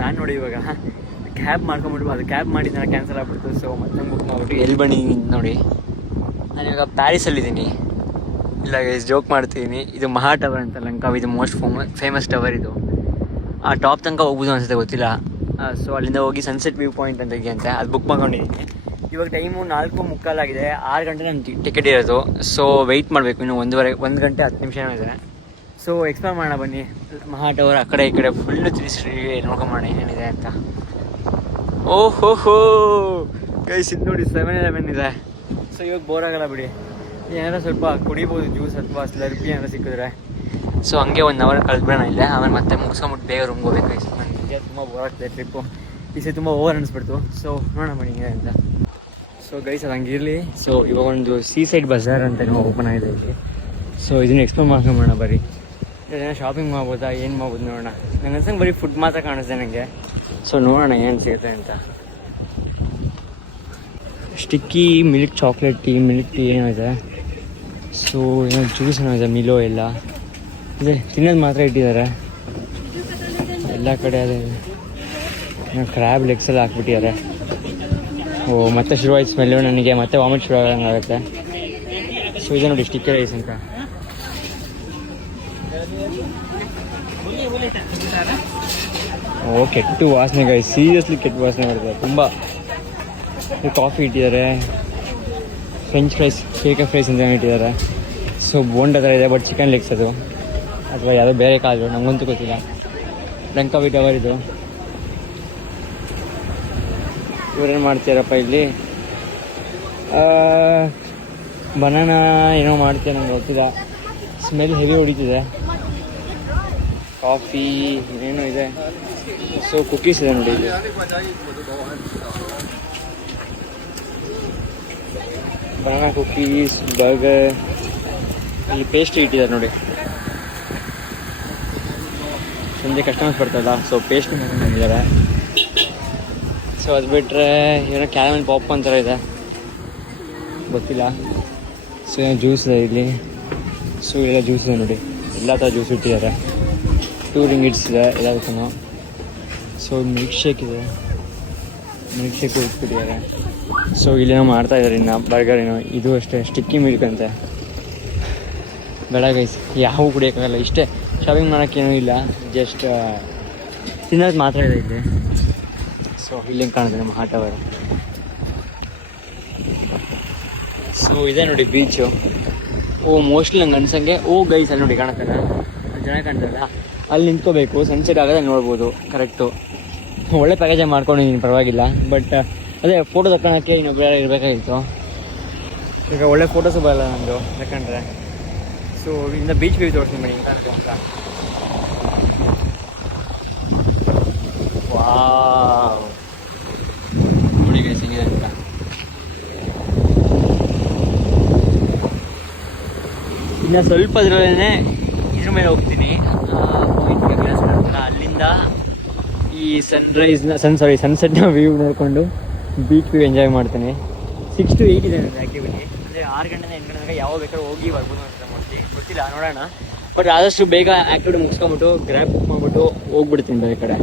ನಾನು ನೋಡಿ ಇವಾಗ ಕ್ಯಾಬ್ ಮಾಡ್ಕೊಂಬಿಟ್ಟು ಅದು ಕ್ಯಾಬ್ ಮಾಡಿದ್ದು ನಾನು ಕ್ಯಾನ್ಸಲ್ ಆಗ್ಬಿಡ್ತು. ಸೊ ಮತ್ತೆ ಬುಕ್ ಮಾಡ್ಬಿಟ್ಟು ಎಲ್ಲಿ ಬಂದಿದ್ದೀನಿ ನೋಡಿ, ನಾನಿವಾಗ ಪ್ಯಾರಿಸಲ್ಲಿದ್ದೀನಿ. ಇಲ್ಲ ಜೋಕ್ ಮಾಡ್ತೀನಿ, ಇದು ಮಹಾ ಟವರ್ ಅಂತ ಲಂಕಾ, ಇದು ಮೋಸ್ಟ್ ಫೇಮಸ್ ಟವರ್ ಇದು. ಆ ಟಾಪ್ ತನಕ ಹೋಗ್ಬೋದು ಅನ್ಸುತ್ತೆ, ಗೊತ್ತಿಲ್ಲ. ಸೊ ಅಲ್ಲಿಂದ ಹೋಗಿ ಸನ್ಸೆಟ್ ವ್ಯೂ ಪಾಯಿಂಟ್ ಅಂತ ಇದೆಯಂತೆ, ಅದು ಬುಕ್ ಮಾಡ್ಕೊಂಡಿದ್ದೀನಿ. ಇವಾಗ ಟೈಮು 4:45 ಆಗಿದೆ. 6 ಗಂಟೆ ನನ್ನ ಟಿಕೆಟ್ ಇರೋದು. ಸೊ ವೆಯ್ಟ್ ಮಾಡಬೇಕು ಇನ್ನು 1 ಗಂಟೆ 10 ನಿಮಿಷ ಇದೆ. ಸೊ ಎಕ್ಸ್ಪ್ಲೋರ್ ಮಾಡೋಣ ಬನ್ನಿ ಮಹಾ ಟವರ್. ಆ ಕಡೆ ಈ ಕಡೆ ಫುಲ್ಲು ತಿರ್ಸಿ ನೋಡ್ಕೊಂಬೋಣ ಏನೇನಿದೆ ಅಂತ. ಓಹೋ ಗೈಸ್, ಇದು ನೋಡಿ 7-Eleven ಇದೆ. ಸೊ ಇವಾಗ ಬೋರ್ ಆಗಲ್ಲ ಬಿಡಿ, ಏನಾರ ಸ್ವಲ್ಪ ಕುಡಿಬೋದು, ಜ್ಯೂಸ್ ಅಥವಾ ಸ್ಲರ್ಪಿ ಏನಾರ ಸಿಕ್ಕಿದ್ರೆ. ಸೊ ಹಂಗೆ 1 ಅವರ್ ಕಳೆದ್ಬಿಡೋಣ ಇಲ್ಲೇ, ಆಮೇಲೆ ಮತ್ತೆ ಮುಗಿಸ್ಕೊಂಬಿಟ್ಟು ಬೇಗ ರೂಮ್ಗೆ ಹೋಗ್ಬೇಕು ಗೈಸ್. ನನಗೆ ತುಂಬ ಬೋರ್ ಆಗ್ತದೆ ಟ್ರಿಪ್ಪು, ಈ ಸರಿ ತುಂಬ ಓವರ್ ಅನಿಸ್ಬಿಡ್ತು. ಸೊ ನೋಡೋಣ ಬನ್ನಿ ಹಿಂಗೆ ಅಂತ. ಸೊ ಗೈಸ್ ಅದು ಹಂಗಿರಲಿ. ಸೊ ಇವಾಗ ಒಂದು ಸೀಸೈಡ್ ಬಜಾರ್ ಅಂತ ಓಪನ್ ಆಗಿದೆ ಇಲ್ಲಿ. ಸೊ ಇದನ್ನು ಎಕ್ಸ್ಪ್ಲೋರ್ ಮಾಡ್ಕೊಂಬೋಣ ಬರ್ರಿ. ಏನೋ ಶಾಪಿಂಗ್ ಮಾಡ್ಬೋದಾ, ಏನು ಮಾಡ್ಬೋದು ನೋಡೋಣ. ನಂಗೆ ಅನ್ಸಂಗೆ ಬರೀ ಫುಡ್ ಮಾತ್ರ ಕಾಣಿಸ್ದೆ ನನಗೆ. ಸೊ ನೋಡೋಣ ಏನು ಸಿಗುತ್ತೆ ಅಂತ. Sticky milk chocolate tea, milk tea ಏನೋ ಇದೆ. ಸೊ ಏನೋ ಜ್ಯೂಸ್ ಏನೋ ಇದೆ, ಮಿಲೋ ಎಲ್ಲ ಇದೆ. ತಿನ್ನೋದು ಮಾತ್ರ ಇಟ್ಟಿದ್ದಾರೆ ಎಲ್ಲ ಕಡೆ. ಅದೇ ಕ್ರ್ಯಾಬ್ ಲೆಗ್ಸ್ ಎಲ್ಲ ಹಾಕ್ಬಿಟ್ಟಿದ್ದಾರೆ. ಓ ಮತ್ತೆ ಶುರುವಾಯ್ತು ಸ್ಮೆಲ್ಲು, ನನಗೆ ಮತ್ತೆ ವಾಮಿಟ್ ಶುರು ಆಗುತ್ತೆ. ಸೊ ಇದೆ ನೋಡಿ ಸ್ಟಿಕ್ಕರ್ ರೈಸ್ ಅಂತ. ಓ ಕೆಟ್ಟು ವಾಸನೆ ಗೈಸ್, ಸೀರಿಯಸ್ಲಿ ಕೆಟ್ಟು ವಾಸನೆ ಬರ್ತದೆ ತುಂಬ. ಕಾಫಿ ಇಟ್ಟಿದ್ದಾರೆ, ಫ್ರೆಂಚ್ ಫ್ರೈಸ್, ಕೇಕ್ ಫ್ರೈಸ್ ಅಂತ ಇಟ್ಟಿದ್ದಾರೆ. ಸೊ ಬೋಂಡ ಥರ ಇದೆ, ಬಟ್ ಚಿಕನ್ ಲೆಗ್ಸ್ ಅದು, ಅಥವಾ ಯಾವುದೋ ಬೇರೆ ಕಾಲು, ನಮಗಂತೂ ಗೊತ್ತಿಲ್ಲ. ಲಂಕಾ ಟವರ್ ಇದು. ಇವರೇನು ಮಾಡ್ತೀರಪ್ಪ ಇಲ್ಲಿ? ಬನಾನಾ ಏನೋ ಮಾಡ್ತೀಯ, ನಂಗೆ ಗೊತ್ತಿಲ್ಲ. Smell heavy ಹೊಡಿತಿದೆ. ಕಾಫಿ ಏನೇನೋ ಇದೆ. ಸೊ ಕುಕೀಸ್ ಇದೆ ನೋಡಿ ಇಲ್ಲಿ. ಬನಾನಾ ಕುಕೀಸ್, ಬರ್ಗರ್, ಇಲ್ಲಿ ಪೇಸ್ಟ್ರಿ ಇಟ್ಟಿದ್ದಾರೆ ನೋಡಿ. ಸಂಜೆ ಕಸ್ಟಮರ್ಸ್ ಬರ್ತಾರಲ್ಲ, ಸೊ ಪೇಸ್ಟ್ರಿ ಮಾಡಿದ್ದಾರೆ. ಸೊ ಅದು ಬಿಟ್ಟರೆ ಏನೋ ಕ್ಯಾರಮೆಲ್ ಪಾಪ್ಕಾರ್ನ್ ಥರ ಇದೆ, ಗೊತ್ತಿಲ್ಲ. ಸೊ ಏನೋ ಜ್ಯೂಸ್ ಇದೆ ಇಲ್ಲಿ. ಸೊ ಎಲ್ಲ ಜ್ಯೂಸ್ ಇದೆ ನೋಡಿ, ಎಲ್ಲ ಥರ ಜ್ಯೂಸ್ ಇಟ್ಟಿದ್ದಾರೆ. 2 ರಿಂಗಿಟ್ಸ್ ಇದೆ ಎಲ್ಲದಕ್ಕೂ. ಸೊ ಮಿಲ್ಕ್ ಶೇಕ್ ಇದೆ, ಮಿಲ್ಕ್ ಶೇಕು ಇಟ್ಬಿಟ್ಟಿದ್ದಾರೆ. ಸೊ ಇಲ್ಲೇನೋ ಮಾಡ್ತಾಯಿದ್ದಾರೆ ಇನ್ನು ಬರ್ಗರ್ ಏನೋ. ಇದು ಅಷ್ಟೇ ಸ್ಟಿಕ್ಕಿ ಮಿಲ್ಕ್ ಅಂತೆ. ಬೇಡ ಗೈಸ್, ಯಾವ ಕುಡಿಯೋಕ್ಕಾಗಲ್ಲ. ಇಷ್ಟೇ ಶಾಪಿಂಗ್ ಮಾಡೋಕ್ಕೇನೂ ಇಲ್ಲ, ಜಸ್ಟ್ ತಿನ್ನೋದು ಮಾತ್ರ ಇದೆ ಇಲ್ಲಿ. ಸೊ ಇಲ್ಲಿ ಕಾಣ್ತದೆ ಮಹಾ ಟವರ್. ಸೊ ಇದೆ ನೋಡಿ ಬೀಚು. ಓ ಮೋಸ್ಟ್ಲಿ ನಂಗೆ ಅನ್ಸಂಗೆ. ಓ ಗೈಸ್ ಅಲ್ಲಿ ನೋಡಿ ಕಾಣುತ್ತಲ್ಲ, ಚೆನ್ನಾಗಿ ಕಾಣ್ತಾರಲ್ಲ, ಅಲ್ಲಿ ನಿಂತ್ಕೋಬೇಕು. ಸನ್ಸೆಟ್ ಆಗೋದೇ ನೋಡ್ಬೋದು ಕರೆಕ್ಟು. ಒಳ್ಳೆ ಪ್ಯಾಕೇಜೇ ಮಾಡ್ಕೊಂಡಿದ್ದೀನಿ, ಪರವಾಗಿಲ್ಲ. ಬಟ್ ಅದೇ ಫೋಟೋ ತಗೊಳಕ್ಕೆ ಇನ್ನೊಬ್ಬ ಇರಬೇಕಾಗಿತ್ತು. ಈಗ ಒಳ್ಳೆ ಫೋಟೋಸು ಬರಲ್ಲ ನಮ್ಮದು ಯಾಕಂದರೆ. ಸೊ ಇಲ್ಲಿಂದ ಬೀಚ್ ವ್ಯೂ ತೋರಿಸ್ತೀನಿ ಬನ್ನಿ, ಕಾಣುತ್ತೆ ಅಂತ. ವಾವ್ ನೋಡಿ ಗೈಸ್ ಹಿಂಗಿದೆ ಅಂತ. ಇನ್ನು ಸ್ವಲ್ಪ ಅದರಲ್ಲೇ ಇದ್ರ ಮೇಲೆ ಹೋಗ್ತೀನಿ. ಅಲ್ಲಿಂದ ಈ ಸನ್ಸೆಟ್ನ ವ್ಯೂ ನೋಡಿಕೊಂಡು ಬೀಚ್ ವ್ಯೂ ಎಂಜಾಯ್ ಮಾಡ್ತೀನಿ. 6 to 8 ಇದೆ ನನಗೆ ಆ್ಯಕ್ಟಿವಿಟಿ. ಅಂದರೆ 6 ಗಂಟೆಯಿಂದ 8 ಗಂಟೆ ತನಕ ಯಾವ ಬೇಕಾದ್ರೂ ಹೋಗಿ ಬರ್ಬೋದು ಅಂತ ಮಾಡ್ತೀನಿ, ಗೊತ್ತಿಲ್ಲ ನೋಡೋಣ. ಬಟ್ ಆದಷ್ಟು ಬೇಗ ಆ್ಯಕ್ಟಿವಿಟಿ ಮುಗಿಸ್ಕೊಂಬಿಟ್ಟು ಗ್ರ್ಯಾಬ್ ಬುಕ್ ಮಾಡಿಬಿಟ್ಟು ಹೋಗ್ಬಿಡ್ತೀನಿ ಬೇರೆ ಕಡೆ.